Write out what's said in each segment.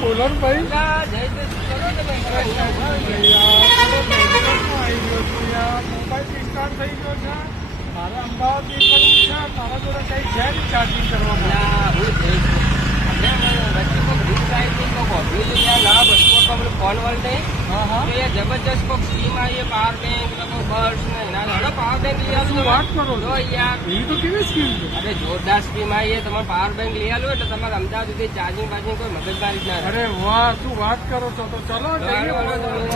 બોલો ને ભાઈ. મોબાઈલ ડિસ્કાઉન્ટ થઈ ગયો છે. મારે અમદાવાદ નીકળવું છે. મારા જોડે કઈ છે નહીં ચાર્જિંગ કરવા માટે. ફોન વોલ નહીં હા હા જબરજસ્ત કોઈક સ્કીમ આવી પાવર બેંક બર્ડ્સ ને એના પાવર બેંક લઈ શું આવો વાત કરો છો? તો યાર એ તો કેવી સ્કીમ છે? અરે જોરદાર સ્કીમ આવી છે તમારે પાવર બેંક લઈ આવો એટલે તમારે અમદાવાદ સુધી ચાર્જિંગ બાર્જિંગ કોઈ મગજમારી જ ના રહે. અરે વાહ, શું વાત કરો છો? તો ચલો જઈએ.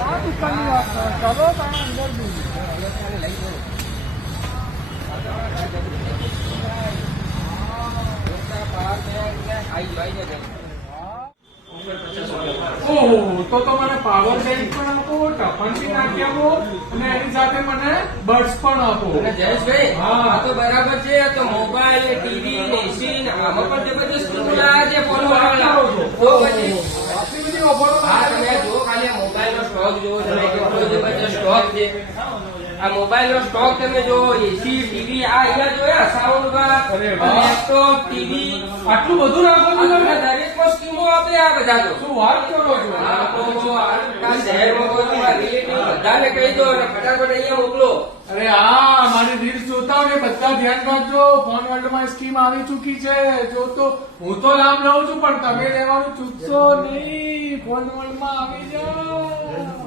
આ દુકાનની વાત કરો. ચલો તમે અંદર જઈએ. ઓહો, તો મને પાવર બેંક પણ આપો, ટફન બી નાખી આપો અને એની સાથે મને બર્ડ્સ પણ આપો. અને જયેશભાઈ હા. આ તો બરાબર છે આ તો મોબાઈલ ને ટીવી ને એસી ને આમાં પણ જબરજસ્ત સ્કીમો લાવ્યા છે ફોન વાળા. તો પછી આટલી બધી ઓફરો હા તમે જો ખાલી મોબાઈલ નો સ્ટોક જોવો તમે કેટલો જબરજસ્ત સ્ટોક છે. આ મોબાઈલ નો સ્ટોક તમે જો એસી ટીવી આ અહીંયા જોયા સાઉન્ડ બાર અરે વાહ. લેપટોપ ટીવી આટલું બધું નાખો છો તમે? દરેક માં સ્કીમો આપે આ બધા તો. શું વાત કરો છો? આ તો આ શહેરમાં કોઈ તમારા રિલેટિવ બધાને કહી દો અને ફટાફટ અહીંયા મોકલો. અરે હા, મારી રીલ્સ જોતા હોય ને બધા ધ્યાન રાખજો. ફોન વર્લ્ડ માં સ્કીમ આવી ચૂકી છે. જો તો હું તો લાભ લઉં છું પણ તમે લેવાનું ચૂકશો નહીં. ફોન વર્લ્ડ માં આવી જાઓ.